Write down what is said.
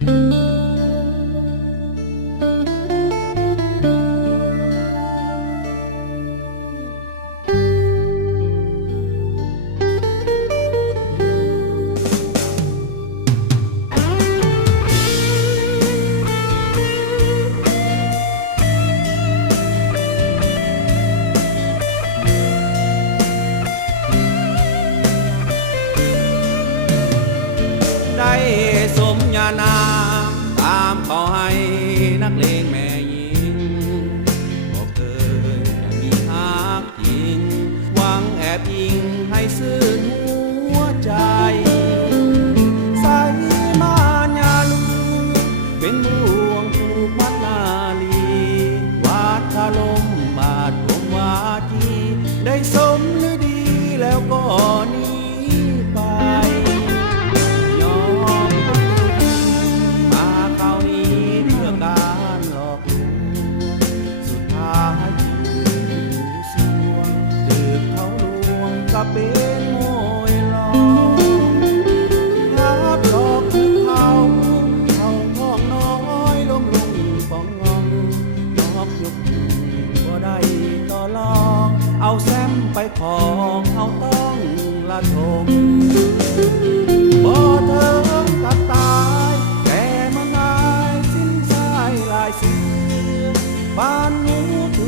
ได้สมญานามตามเขาให้นักเลงแม่หญิงบ่เคยมีฮักจริงหวังแอบอิงให้ซื่นหัวใจใส่มาญาลูเป็นบ่วงผูกมัดนาลีวาดคาลมบาดลมวาทีได้สมหรือดีแล้วก็นี้ไปเป็นมวยลองรับหลอกคือเขาท้องน้อยลงปองงองนอกยกบ่ได้ต่อลองเอาแซมไปของเอาต้องละทมบ่เถิงกับตายแต่มันนายสิ้นสายลายเสือบ้านหนูถือ